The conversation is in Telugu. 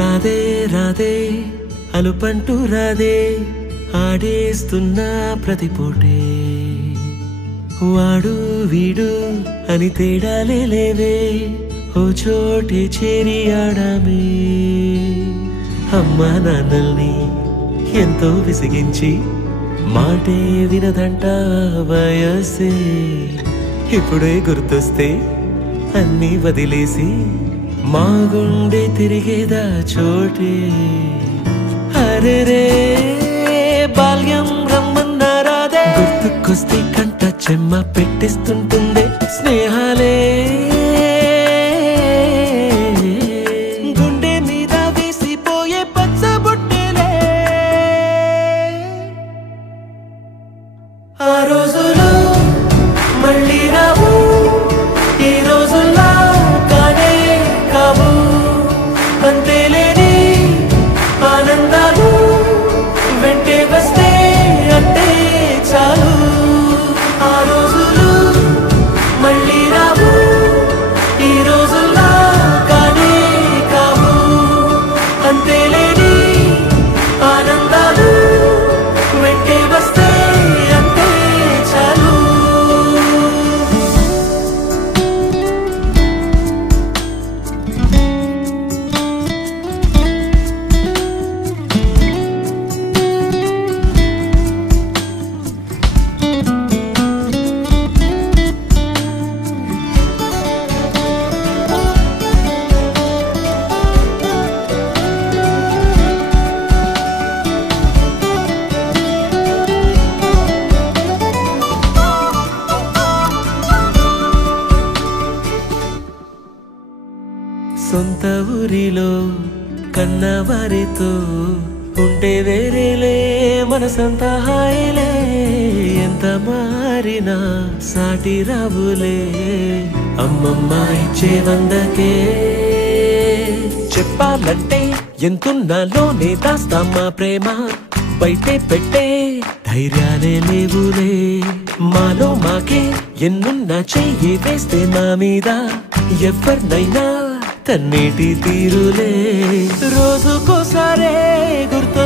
రాధే రాధే అలుపంటూ రాధే ఆడేస్తున్నా ప్రతిపోటే వాడు వీడు అని తేడాలే లేవే ఓ చోటే చేరి ఆడామే అమ్మా నాన్నల్ని ఎంతో విసిగించి మాటే వినదంట వయసే ఇప్పుడే గుర్తొస్తే అన్నీ వదిలేసి మా గుండె తిరిగేదా చోటే అరే రే బాల్యం రమ్మన్నారాదే గుర్తుకొస్తే కంట చెమ్మ పెట్టిస్తుంటుందే స్నేహాలే గుండె మీద వేసిపోయే పచ్చబొట్టేలే ఆ రోజులు మళ్ళీ రావు ఈ రోజుల్లా కానే కావు అంతేలేని ఆనందాలు వెంటే వస్తే అంటే చాలు ఆ రోజులు మళ్ళీ రావు ఈ రోజుల్లా కానే కావు అంతేలేని ఆనందాలు వెంటే వస్తే అంటే చాలు సొంత ఊరిలో కన్నవారితో ఉంటే వేరేలే మనసంత హాయిలే ఎంత మారినా సాటి రావులే అమ్మమ్మ ఇచ్చే వందకే చెప్పాలంటే ఎంతున్నాలోనే దాస్తామా ప్రేమ బయటే పెట్టే ధైర్యాలే లేవులే మాలో మాకే ఎన్నున్నా చెయ్యి వేస్తే మా మీద ఎవరినైనా తన్నేటి తీరులే రోజుకోసారే గుర్తు